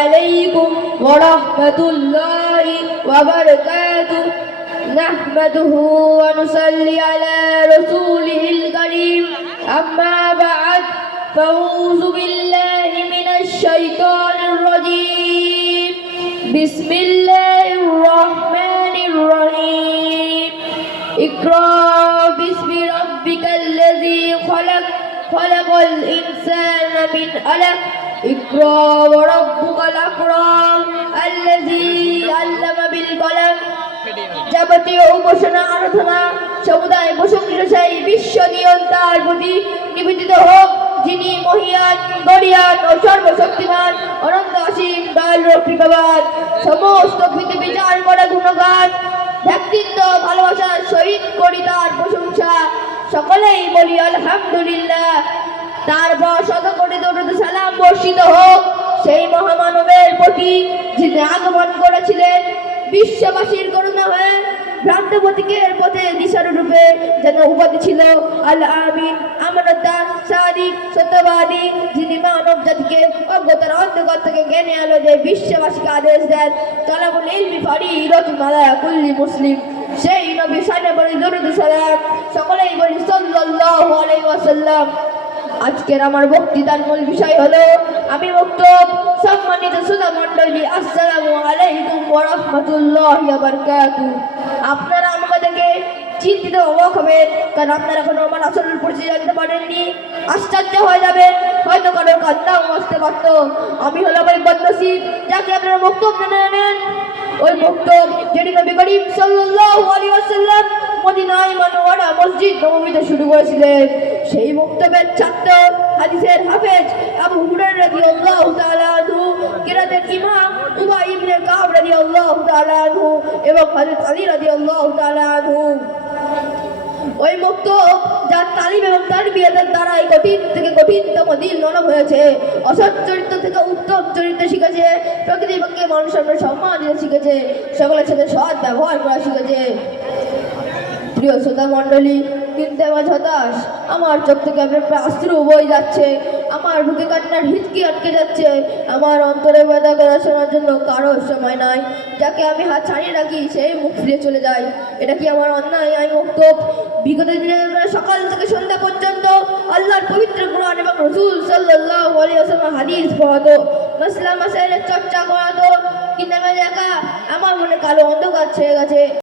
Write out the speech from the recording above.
عليكم ورحمة الله وبركاته نحمده ونصلي على رسوله الكريم أما بعد فأعوذ بالله من الشيطان الرجيم بسم الله الرحمن الرحيم اقرأ باسم ربك الذي خلق خلق الإنسان من علق اقرأ وربك الأكرم الذي علم بالقلم যাবতীয় উপাসনা আরাধনা সমুদায় প্রশংসা সেই বিশ্ব নিয়ন্তার প্রতি নিবেদিত হোক, যিনি মহিয়ান, গরিয়ান ও সর্বশক্তিমান, অনন্ত অসীম, দয়ালু ও কৃপাবান। সমস্ত পৃথিবী যার করে গুণগান, ব্যক্তিত্ব ভালোবাসার সহিত করি তার প্রশংসা। সকলেই বলি আলহামদুলিল্লাহ। তারপর শতকোটি দরুদ সালাম বর্ষিত হোক সেই মহামানবের প্রতি, যিনি আগমন করেছিলেন বিশ্ববাসীর করুণা হয়ে, ভ্রান্ত প্রতীকের পথে দিশার রূপে, যেন উপাধি ছিল আল আমিন, আমানতদার, সাদিক, সত্যবাদী, যিনি মানব জাতিকে অজ্ঞতার অন্ধকার থেকে জ্ঞানে আলো দিয়ে বিশ্ববাসীকে আদেশ দেন তালাবুল ইলমি ফারিদাতুন আলা কুল্লি মুসলিম। সেই নবী সাল্লাল্লাহু আলাইহি দরুদ সালাম সকলেই বলি সাল্লাল্লাহু আলাইহি ওয়াসাল্লাম। আজকের আমার বক্তৃতার মূল বিষয় হলো আমি বক্তব্য। সম্মানিত শ্রোতা মণ্ডলী, আসসালামু আলাইকুম ওয়া রাহমাতুল্লাহি ওয়া বারাকাতুহু। আপনারা আমাকে দেখে চিন্তিত অবাক হবেন, কারণ আপনারা এখনো আমার আসল পরিচয় জানতে পারেননি। আশ্চর্য হয়ে যাবেন, হয়তো কারোর কান্নাও আসতে পারত। আমি হলাম ওই বদনসিব যাকে আপনারা বক্তব্য জেনে নেন। ওই বক্তব্য যেটি নবী করিম সাল্লাল্লাহু আলাইহি ওয়াসাল্লাম মদিনায় মানওয়ারা মসজিদ নববীতে শুরু করেছিলেন। সেই বক্তব্যের ছাত্র হাদিসের হাফেজ আবু হুরায়রা রাদিয়াল্লাহু তাআলা আনহু, কিরাতের ইমাম উবাই ইবনে কাব রাদিয়াল্লাহু তাআলা আনহু এবং হযরত আলী রাদিয়াল্লাহু তাআলা আনহু। ওই বক্তব্য যার তালিম এবং তারবিয়াতের দ্বারাই কঠিন থেকে কঠিনতম দিল নরম হয়েছে, অসৎ চরিত্র থেকে উত্তম চরিত্র শিখেছে, প্রকৃতির পক্ষে মানুষের সম্মান দিতে শিখেছে, সকলের সাথে সৎ ব্যবহার করা শিখেছে। প্রিয় শ্রোতা মণ্ডলী, কিন্তু আমার হতাশ, আমার চোখ থেকে অশ্রু বই যাচ্ছে, আমার বুকে কান্নার হিচকি আটকে যাচ্ছে, আমার অন্তরে ব্যথা করা শোনার জন্য কারো সময় নাই। যাকে আমি হাত ছাড়িয়ে রাখি সেই মুখ ফিরে চলে যায়। এটা কি আমার অন্যায়? আমি বক্তব্য বিগত দিনের সকাল থেকে সন্ধ্যা পর্যন্ত আল্লাহর পবিত্র কুরআন এবং রাসূল সাল্লাল্লাহু আলাইহি ওয়াসাল্লাম হাদিস পড়াতো, মাসলা মাসাইলের চর্চা করাতো, কিন্তু আমি একা, আমার মনে কালো অন্ধকার ছেয়ে গেছে।